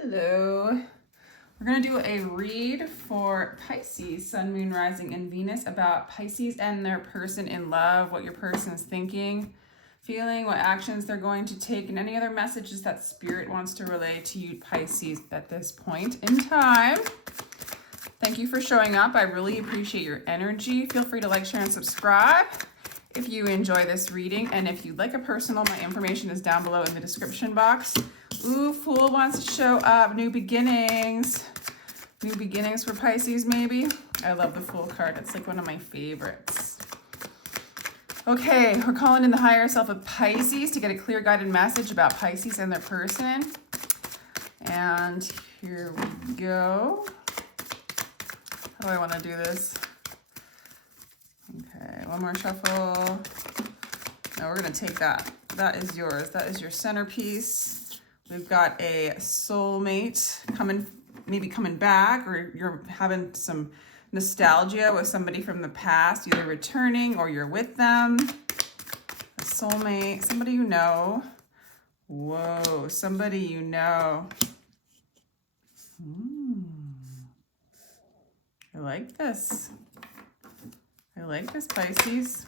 Hello. We're going to do a read for Pisces, Sun, Moon, Rising, and Venus about Pisces and their person in love, what your person is thinking, feeling, what actions they're going to take, and any other messages that Spirit wants to relay to you, Pisces, at this point in time. Thank you for showing up. I really appreciate your energy. Feel free to like, share, and subscribe if you enjoy this reading. And if you'd like a personal, my information is down below in the description box. Ooh, Fool wants to show up. New beginnings. New beginnings for Pisces, maybe. I love the Fool card. It's like one of my favorites. Okay, we're calling in the higher self of Pisces to get a clear guided message about Pisces and their person. And here we go. How do I want to do this? Okay, one more shuffle. Now we're going to take that. That is yours. That is your centerpiece. We've got a soulmate maybe coming back, or you're having some nostalgia with somebody from the past, either returning or you're with them. A soulmate, somebody you know. Whoa, somebody you know. I like this. I like this, Pisces.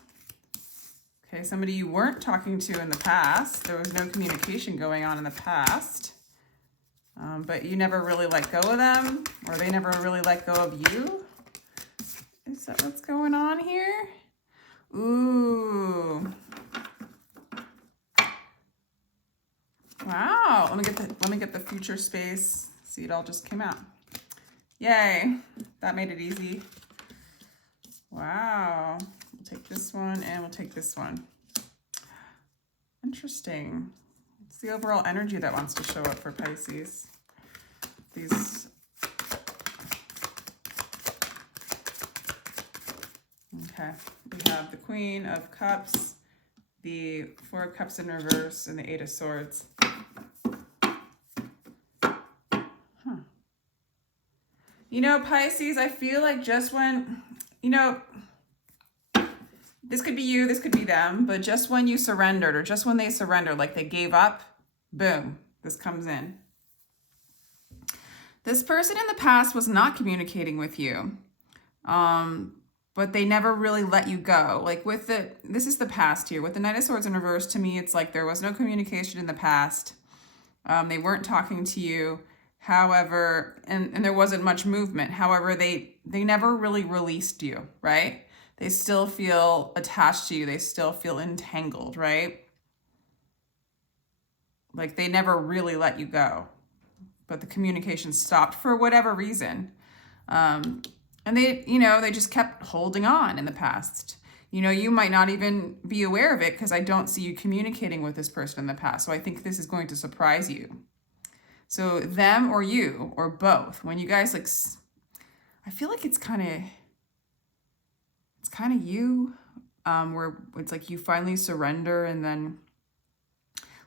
Okay, somebody you weren't talking to in the past. There was no communication going on in the past. But you never really let go of them, or they never really let go of you. Is that what's going on here? Ooh. Wow. Let me get the future space. See, it all just came out. Yay. That made it easy. Wow. We'll take this one and we'll take this one. Interesting. It's the overall energy that wants to show up for Pisces. These. Okay. We have the Queen of Cups, the Four of Cups in reverse, and the Eight of Swords. You know, Pisces, I feel like just when, this could be you, this could be them, but just when you surrendered, or just when they surrendered, like they gave up, boom, this comes in. This person in the past was not communicating with you, but they never really let you go. Like this is the past here. With the Knight of Swords in reverse, to me, it's like there was no communication in the past. They weren't talking to you. However, and there wasn't much movement. However, they never really released you, right? They still feel attached to you. They still feel entangled, right? Like they never really let you go, but the communication stopped for whatever reason. And they just kept holding on in the past. You might not even be aware of it because I don't see you communicating with this person in the past. So I think this is going to surprise you. So them or you or both, when you guys I feel like it's kind of you, where it's like you finally surrender, and then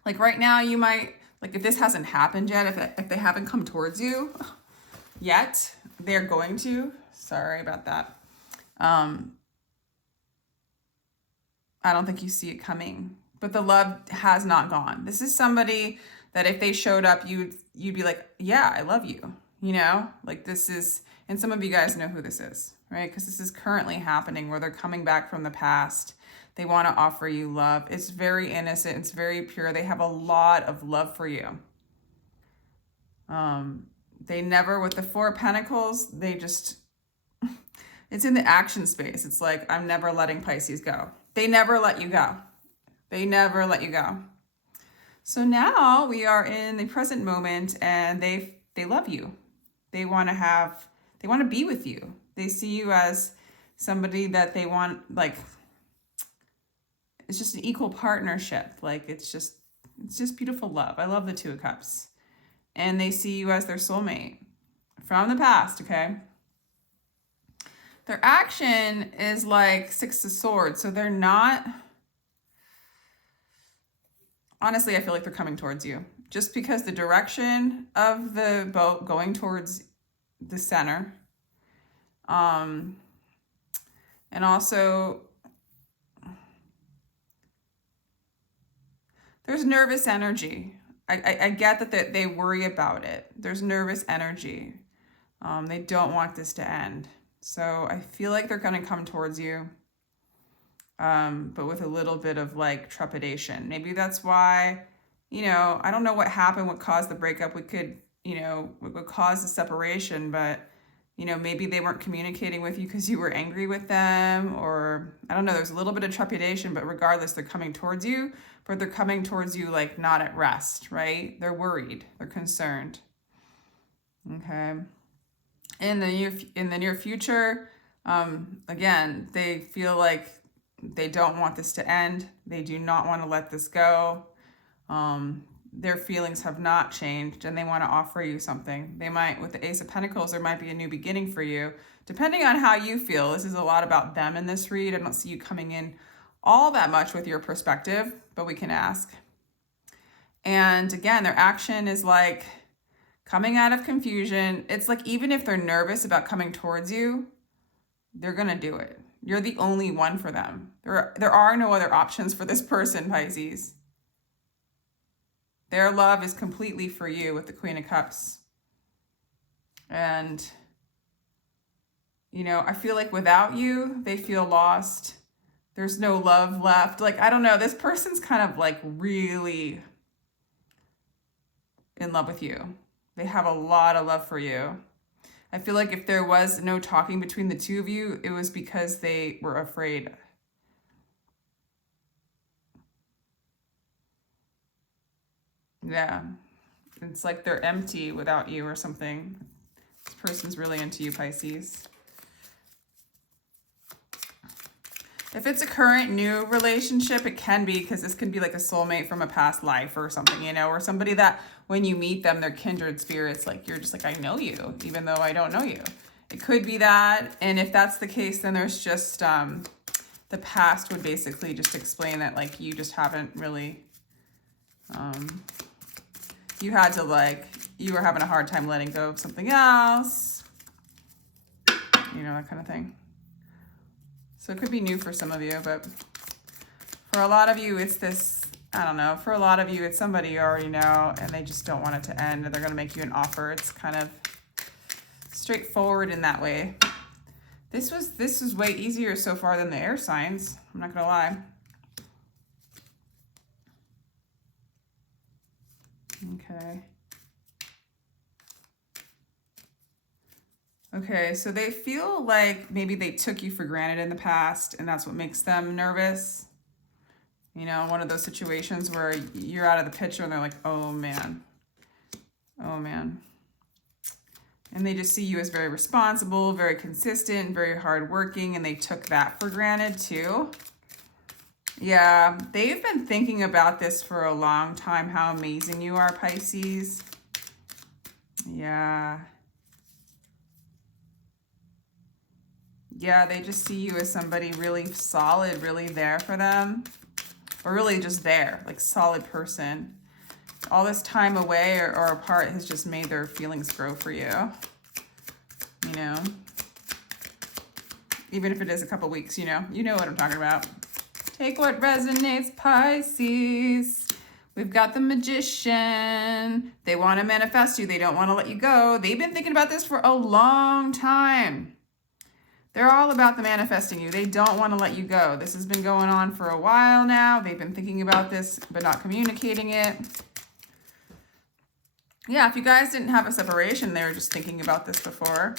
like right now you might, like if this hasn't happened yet, if they haven't come towards you yet, they're going to. Sorry about that. I don't think you see it coming, but the love has not gone. This is somebody that if they showed up, you'd be like, yeah, I love you, like this is, and some of you guys know who this is, right? Because this is currently happening where they're coming back from the past. They want to offer you love. It's very innocent. It's very pure. They have a lot of love for you. They never, with the Four of Pentacles, they just, it's in the action space. It's like, I'm never letting Pisces go. They never let you go. They never let you go. So now we are in the present moment, and they love you. They want to be with you. They see you as somebody that they want, like, it's just an equal partnership. Like it's just beautiful love. I love the Two of Cups. And they see you as their soulmate from the past, okay? Their action is like Six of Swords. So they're not, honestly, I feel like they're coming towards you just because the direction of the boat going towards the center. And also there's nervous energy. I get that they worry about it. There's nervous energy. They don't want this to end. So I feel like they're going to come towards you, but with a little bit of like trepidation. Maybe that's why, I don't know what happened, what caused the breakup. We could, what caused the separation, but, maybe they weren't communicating with you because you were angry with them, or I don't know, there's a little bit of trepidation, but regardless, they're coming towards you, but they're coming towards you like not at rest, right? They're worried, they're concerned. Okay. In the near future, again, they feel like they don't want this to end. They do not want to let this go. Their feelings have not changed, and they want to offer you something. They might, with the Ace of Pentacles, there might be a new beginning for you, depending on how you feel. This is a lot about them in this read. I don't see you coming in all that much with your perspective, but we can ask. And again, their action is like coming out of confusion. It's like, even if they're nervous about coming towards you, they're going to do it. You're the only one for them. There are no other options for this person, Pisces. Their love is completely for you with the Queen of Cups. And, I feel like without you, they feel lost. There's no love left. Like, I don't know, this person's kind of like really in love with you. They have a lot of love for you. I feel like if there was no talking between the two of you, it was because they were afraid. Yeah. It's like they're empty without you or something. This person's really into you, Pisces. If it's a current new relationship, it can be, because this can be like a soulmate from a past life or something, or somebody that when you meet them, they're kindred spirits. Like, you're just like, I know you, even though I don't know you. It could be that. And if that's the case, then there's just, the past would basically just explain that, like, you just haven't really, you had to, like, you were having a hard time letting go of something else, that kind of thing. So it could be new for some of you, but for a lot of you, it's this, I don't know, for a lot of you, it's somebody you already know, and they just don't want it to end, and they're going to make you an offer. It's kind of straightforward in that way. This was way easier so far than the air signs. I'm not going to lie. Okay. Okay, so they feel like maybe they took you for granted in the past, and that's what makes them nervous. One of those situations where you're out of the picture and they're like, oh man. Oh man. And they just see you as very responsible, very consistent, very hardworking, and they took that for granted too. Yeah, they've been thinking about this for a long time, how amazing you are, Pisces. Yeah. Yeah, they just see you as somebody really solid, really there for them. Or really just there, like solid person. All this time away or apart has just made their feelings grow for you. Even if it is a couple weeks, you know what I'm talking about. Take what resonates, Pisces. We've got the Magician. They want to manifest you. They don't want to let you go. They've been thinking about this for a long time. They're all about the manifesting you. They don't want to let you go. This has been going on for a while now. They've been thinking about this, but not communicating it. Yeah, if you guys didn't have a separation, they were just thinking about this before.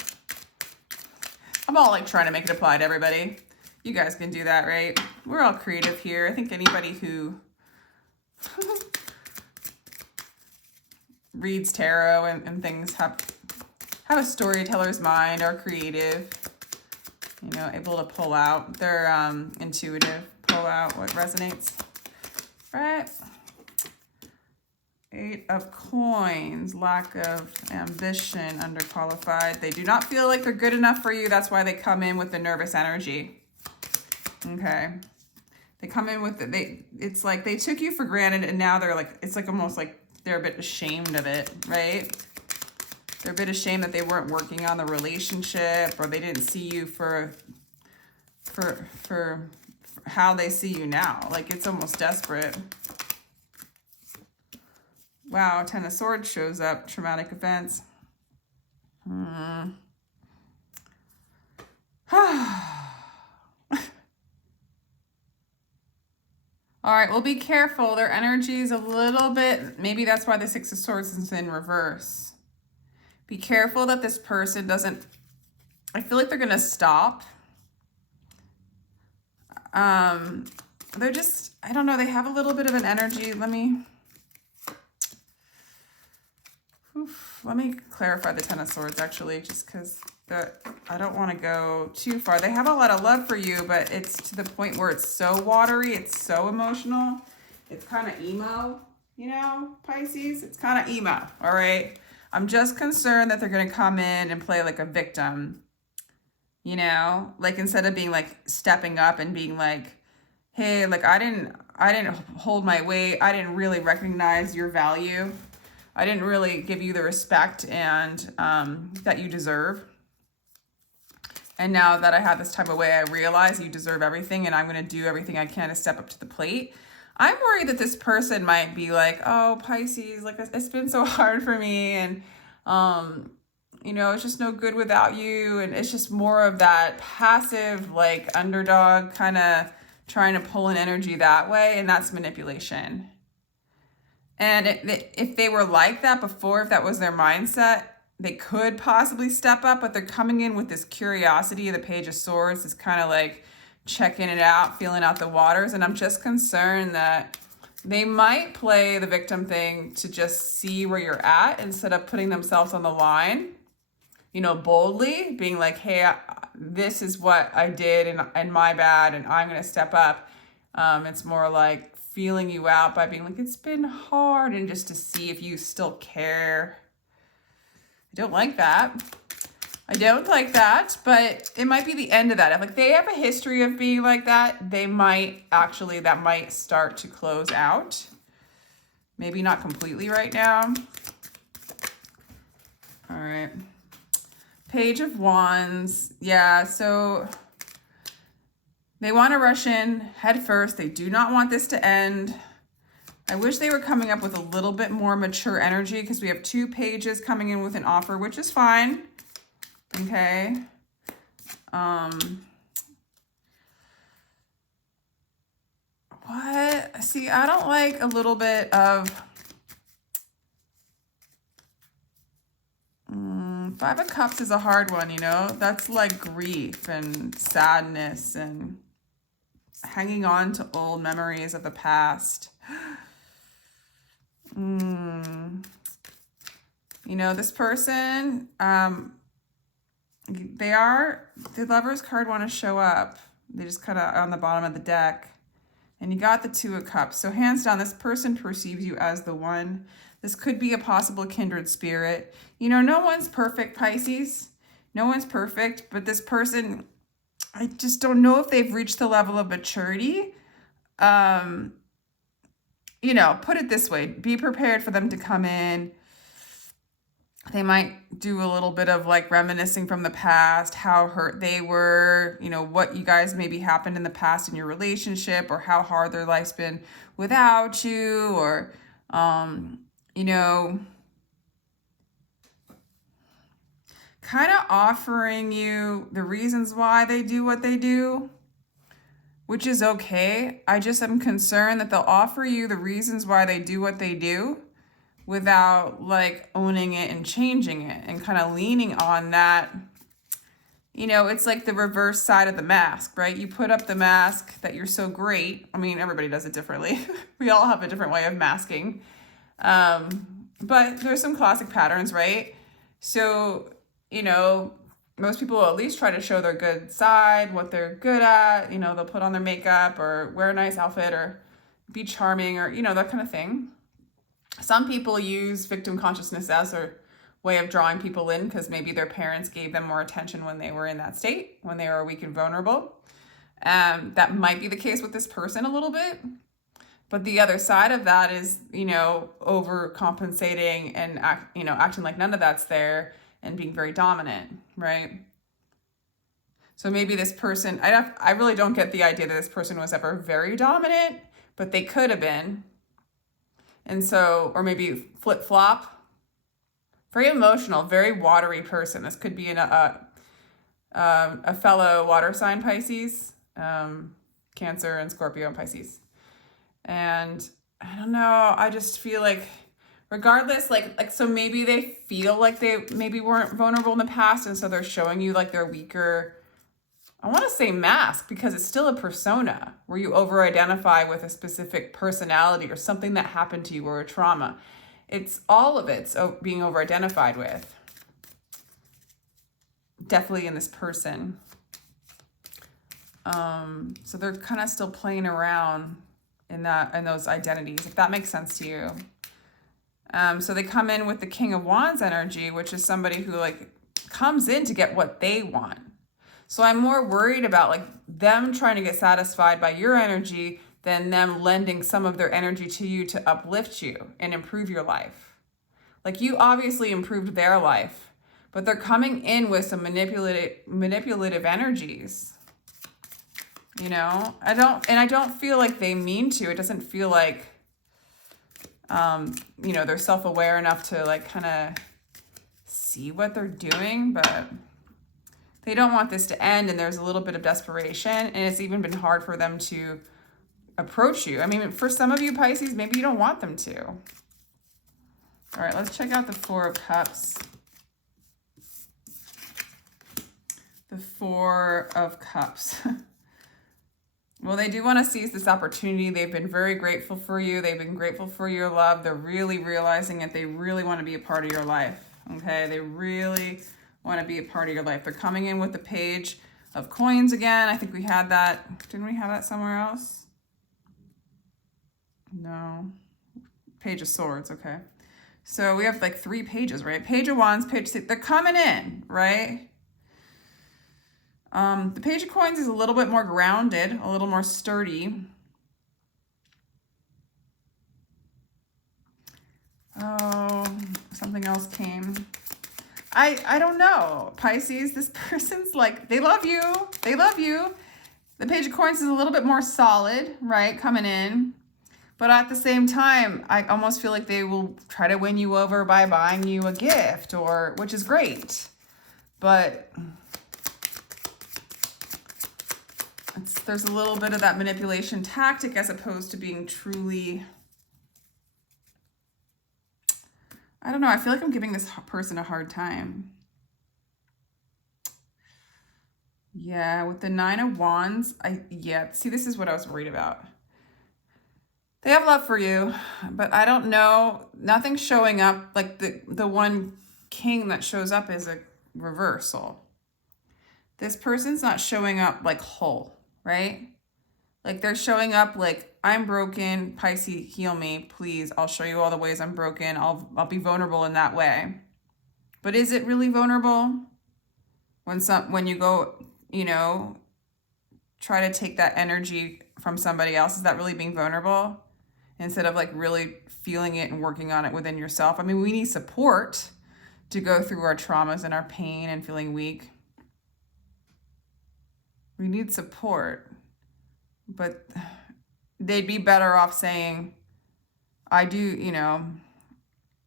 I'm all like trying to make it apply to everybody. You guys can do that, right? We're all creative here. I think anybody who reads tarot and things have a storyteller's mind, are creative. Able to pull out. They're intuitive. Pull out what resonates. Right? 8 of Coins. Lack of ambition. Underqualified. They do not feel like they're good enough for you. That's why they come in with the nervous energy. Okay. They come in with it's like they took you for granted, and now they're like, it's like almost like they're a bit ashamed of it, right? They're a bit ashamed that they weren't working on the relationship, or they didn't see you for how they see you now. Like, it's almost desperate. Wow, Ten of Swords shows up. Traumatic events. All right, well, be careful. Their energy is a little bit, maybe that's why the Six of Swords is in reverse. Be careful that this person doesn't, I feel like they're going to stop. They're just, I don't know, they have a little bit of an energy. Let me clarify the Ten of Swords, actually, just because I don't want to go too far. They have a lot of love for you, but it's to the point where it's so watery, it's so emotional. It's kind of emo, you know, Pisces. It's kind of emo, all right? I'm just concerned that they're going to come in and play like a victim, you know? Like, instead of being like stepping up and being like, hey, like I didn't hold my weight. I didn't really recognize your value. I didn't really give you the respect and that you deserve. And now that I have this type of way, I realize you deserve everything and I'm going to do everything I can to step up to the plate. I'm worried that this person might be like, oh, Pisces, like it's been so hard for me. And, you know, it's just no good without you. And it's just more of that passive, like underdog kind of trying to pull in energy that way. And that's manipulation. And if they were like that before, if that was their mindset, they could possibly step up, but they're coming in with this curiosity. The Page of Swords is kind of like checking it out, feeling out the waters. And I'm just concerned that they might play the victim thing to just see where you're at instead of putting themselves on the line, you know, boldly being like, hey, this is what I did and my bad, and I'm going to step up. It's more like feeling you out by being like, it's been hard, and just to see if you still care. I don't like that. I don't like that, but it might be the end of that. If like they have a history of being like that, they might actually, that might start to close out. Maybe not completely right now. All right. Page of Wands. Yeah, so they want to rush in head first. They do not want this to end. I wish they were coming up with a little bit more mature energy because we have 2 pages coming in with an offer, which is fine. Okay. What? See, I don't like a little bit of 5 of Cups is a hard one, you know? That's like grief and sadness and hanging on to old memories of the past. You know, this person, the Lovers card want to show up. They just kind of on the bottom of the deck. And you got the 2 of Cups. So hands down, this person perceives you as the one. This could be a possible kindred spirit. You know, no one's perfect, Pisces. No one's perfect, but this person, I just don't know if they've reached the level of maturity. You know, put it this way, be prepared for them to come in. They might do a little bit of like reminiscing from the past, how hurt they were, you know, what you guys maybe happened in the past in your relationship, or how hard their life's been without you, or, you know, kind of offering you the reasons why they do what they do, which is okay. I just am concerned that they'll offer you the reasons why they do what they do without like owning it and changing it and kind of leaning on that. You know, it's like the reverse side of the mask, right? You put up the mask that you're so great. I mean, everybody does it differently. We all have a different way of masking. But there's some classic patterns, right? So, you know, most people will at least try to show their good side, what they're good at. You know, they'll put on their makeup or wear a nice outfit or be charming or, you know, that kind of thing. Some people use victim consciousness as a way of drawing people in because maybe their parents gave them more attention when they were in that state, when they were weak and vulnerable. That might be the case with this person a little bit. But the other side of that is, you know, overcompensating and acting like none of that's there and being very dominant, right? So maybe this person, I really don't get the idea that this person was ever very dominant, but they could have been. And so, or maybe flip-flop. Very emotional, very watery person. This could be a fellow water sign Pisces, Cancer and Scorpio and Pisces. And I don't know, I just feel like regardless, like so maybe they feel like they maybe weren't vulnerable in the past, and so they're showing you like their weaker, I want to say mask, because it's still a persona where you over-identify with a specific personality or something that happened to you or a trauma. It's all of it's being over-identified with. Definitely in this person. So they're kind of still playing around in those identities, if that makes sense to you. So they come in with the King of Wands energy, which is somebody who like comes in to get what they want. So I'm more worried about like them trying to get satisfied by your energy than them lending some of their energy to you to uplift you and improve your life. Like you obviously improved their life, but they're coming in with some manipulative energies. You know, I don't feel like they mean to. It doesn't feel like, you know, they're self-aware enough to like kind of see what they're doing, but they don't want this to end, and there's a little bit of desperation, and it's even been hard for them to approach you. I mean, for some of you Pisces, maybe you don't want them to. All right, let's check out the Four of Cups. The Four of Cups. Well, they do want to seize this opportunity. They've been very grateful for you. They've been grateful for your love. They're really realizing that they really want to be a part of your life. Okay, they really want to be a part of your life. They're coming in with the Page of Coins again. I think we had that. Didn't we have that somewhere else? No. Page of Swords, okay. So we have like 3 pages, right? Page of Wands, Page 6. They're coming in, right? The Page of Coins is a little bit more grounded, a little more sturdy. Oh, something else came. I don't know. Pisces, this person's like, they love you. They love you. The Page of Coins is a little bit more solid, right? Coming in. But at the same time, I almost feel like they will try to win you over by buying you a gift, or which is great. But there's a little bit of that manipulation tactic as opposed to being truly, I don't know, I feel like I'm giving this person a hard time. Yeah, with the Nine of Wands, see, this is what I was worried about. They have love for you, but I don't know, nothing's showing up. Like the one king that shows up is a reversal. This person's not showing up like whole, right? Like they're showing up like, I'm broken, Pisces, heal me, please. I'll show you all the ways I'm broken. I'll be vulnerable in that way. But is it really vulnerable? When you go, you know, try to take that energy from somebody else, is that really being vulnerable? Instead of like really feeling it and working on it within yourself. I mean, we need support to go through our traumas and our pain and feeling weak. We need support, but they'd be better off saying, I do, you know,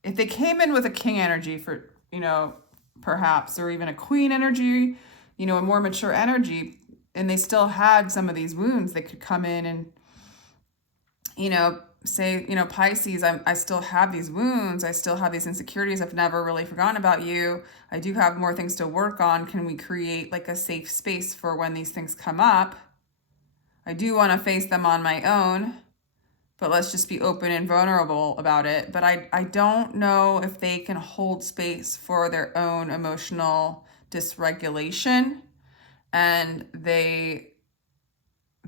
if they came in with a king energy for, you know, perhaps, or even a queen energy, you know, a more mature energy, and they still had some of these wounds, they could come in and, you know, say, you know, Pisces, I still have these wounds. I still have these insecurities. I've never really forgotten about you. I do have more things to work on. Can we create like a safe space for when these things come up? I do want to face them on my own, but let's just be open and vulnerable about it. But I don't know if they can hold space for their own emotional dysregulation, and they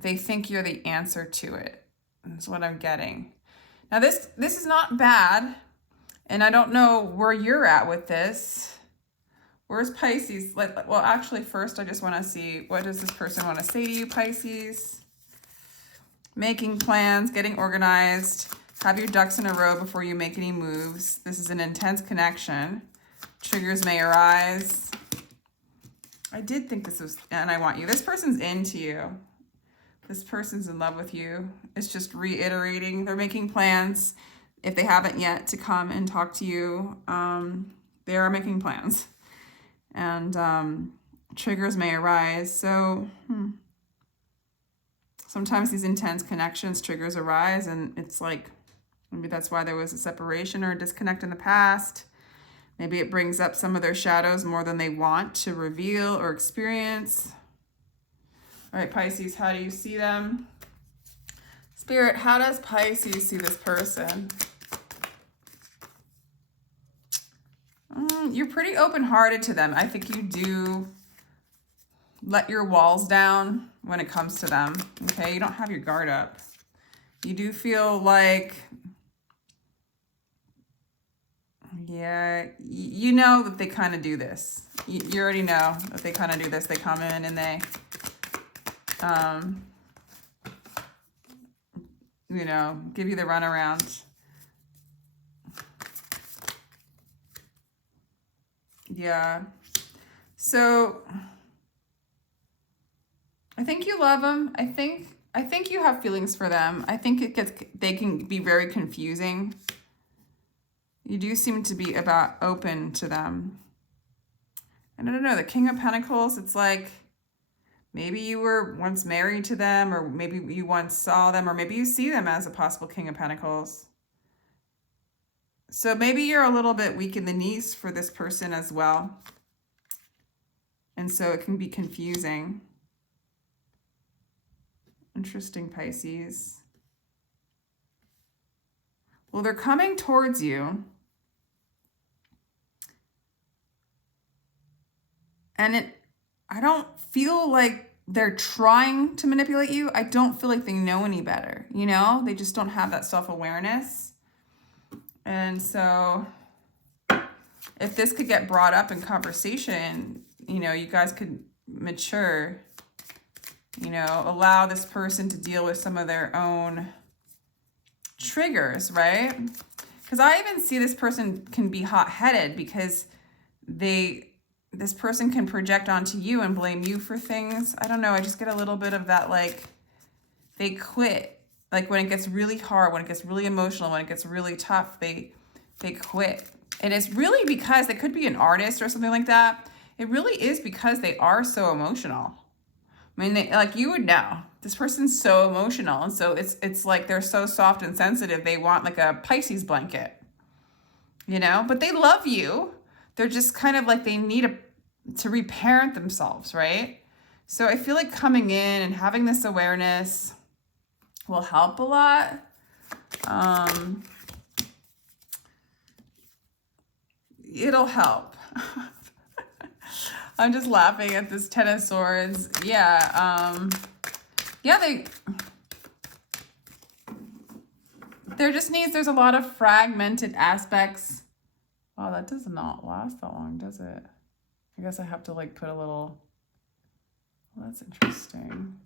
think you're the answer to it. That's what I'm getting. Now this is not bad, and I don't know where you're at with this. Where's Pisces? Well, actually, first I just want to see, what does this person want to say to you, Pisces? Making plans, getting organized, have your ducks in a row before you make any moves. This is an intense connection. Triggers may arise. I did think this was, and I want you. This person's into you. This person's in love with you. It's just reiterating. They're making plans. if they haven't yet, to come and talk to you. They are making plans, and triggers may arise. So sometimes these intense connections, triggers arise, and it's like, maybe that's why there was a separation or a disconnect in the past. Maybe it brings up some of their shadows more than they want to reveal or experience. All right, Pisces, how do you see them? Spirit, how does Pisces see this person? You're pretty open-hearted to them. I think you do let your walls down when it comes to them, okay? You don't have your guard up. You do feel like, yeah, you know that they kind of do this. You already know that they kind of do this. They come in and they, you know, give you the runaround. Yeah. So I think you love them. I think you have feelings for them. I think they can be very confusing. You do seem to be about open to them. And I don't know, the King of Pentacles, it's like maybe you were once married to them, or maybe you once saw them, or maybe you see them as a possible King of Pentacles. So maybe you're a little bit weak in the knees for this person as well. And so it can be confusing. Interesting, Pisces. Well, they're coming towards you. And I don't feel like they're trying to manipulate you. I don't feel like they know any better, you know? They just don't have that self-awareness. And so if this could get brought up in conversation, you know, you guys could mature, you know, allow this person to deal with some of their own triggers, right? Because I even see this person can be hot-headed because this person can project onto you and blame you for things. I don't know. I just get a little bit of that, like, they quit. Like, when it gets really hard, when it gets really emotional, when it gets really tough, they quit. And it's really because they could be an artist or something like that. It really is because they are so emotional. I mean, like, you would know. This person's so emotional. And so it's like they're so soft and sensitive. They want like a Pisces blanket, you know? But they love you. They're just kind of like they need to reparent themselves, right? So I feel like coming in and having this awareness will help a lot. It'll help. I'm just laughing at this Ten of Swords. Yeah, there just needs, there's a lot of fragmented aspects. Wow, that does not last that long, does it? I guess I have to like put a little, well, that's interesting.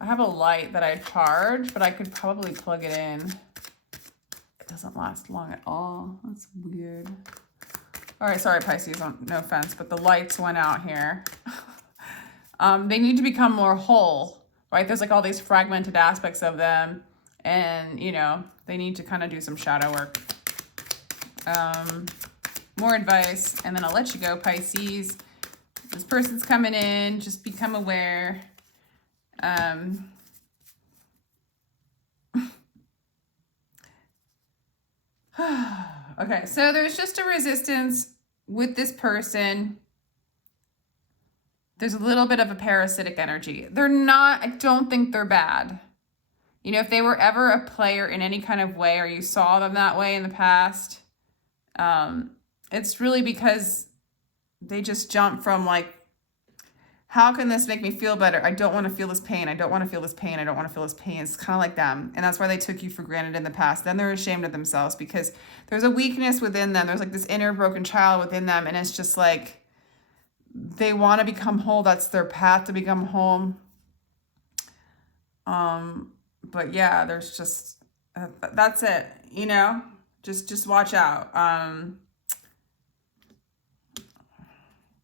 I have a light that I charge, but I could probably plug it in. It doesn't last long at all. That's weird. All right, sorry, Pisces, no offense, but the lights went out here. They need to become more whole, right? There's like all these fragmented aspects of them, and, you know, they need to kind of do some shadow work. More advice, and then I'll let you go, Pisces. This person's coming in, just become aware. Okay, so there's just a resistance with this person. There's a little bit of a parasitic energy. They're not, I don't think they're bad. You know, if they were ever a player in any kind of way, or you saw them that way in the past, it's really because they just jump from like, how can this make me feel better? I don't want to feel this pain. I don't want to feel this pain. I don't want to feel this pain. It's kind of like them. And that's why they took you for granted in the past. Then they're ashamed of themselves because there's a weakness within them. There's like this inner broken child within them. And it's just like, they want to become whole. That's their path to become whole. But yeah, there's just, that's it, you know, just watch out.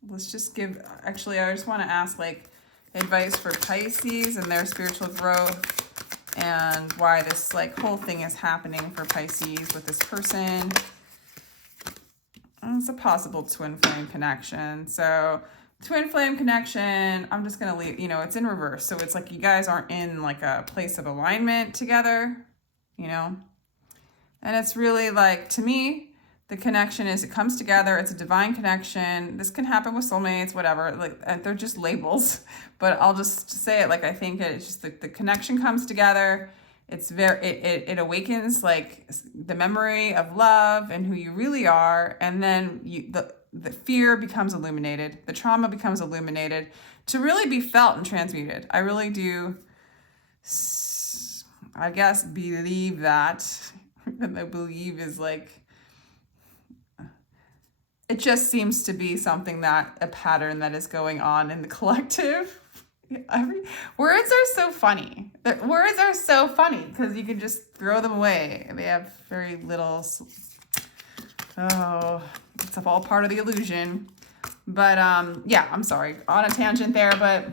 Let's just give, actually, I just want to ask like advice for Pisces and their spiritual growth. and why this like whole thing is happening for Pisces with this person. And it's a possible twin flame connection. So twin flame connection, I'm just going to leave, you know, it's in reverse. So it's like you guys aren't in like a place of alignment together, you know. And it's really like, to me, the connection is it comes together. It's a divine connection. This can happen with soulmates, whatever. Like they're just labels, but I'll just say it like I think it. It's just the connection comes together. It's it awakens like the memory of love and who you really are, and then the fear becomes illuminated. The trauma becomes illuminated to really be felt and transmuted. I really do, I guess, believe that. And I believe is like, it just seems to be something that a pattern that is going on in the collective. Words are so funny. Words are so funny because you can just throw them away. They have very little, oh, it's all part of the illusion. But yeah, I'm sorry, on a tangent there, but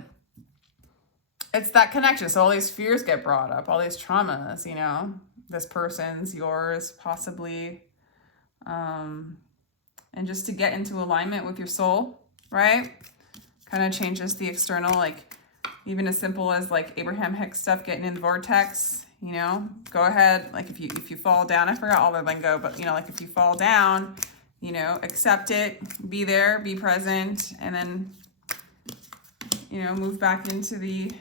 it's that connection. So all these fears get brought up, all these traumas, you know, this person's, yours, possibly. And just to get into alignment with your soul, right? Kind of changes the external, like even as simple as like Abraham Hicks stuff, getting in the vortex, you know, go ahead. Like if you fall down, I forgot all the lingo, but you know, like if you fall down, you know, accept it, be there, be present, and then, you know, move back into the,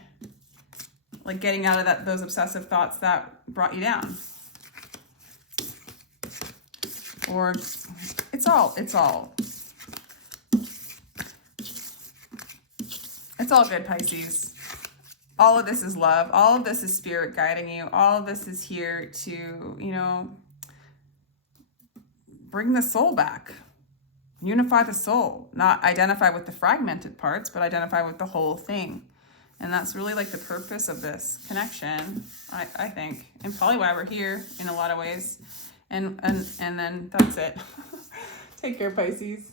like getting out of those obsessive thoughts that brought you down. Or it's all good, Pisces. All of this is love. All of this is spirit guiding you. All of this is here to, you know, bring the soul back. Unify the soul. Not identify with the fragmented parts, but identify with the whole thing. And that's really like the purpose of this connection, I think. And probably why we're here in a lot of ways. And then that's it. Take care, Pisces.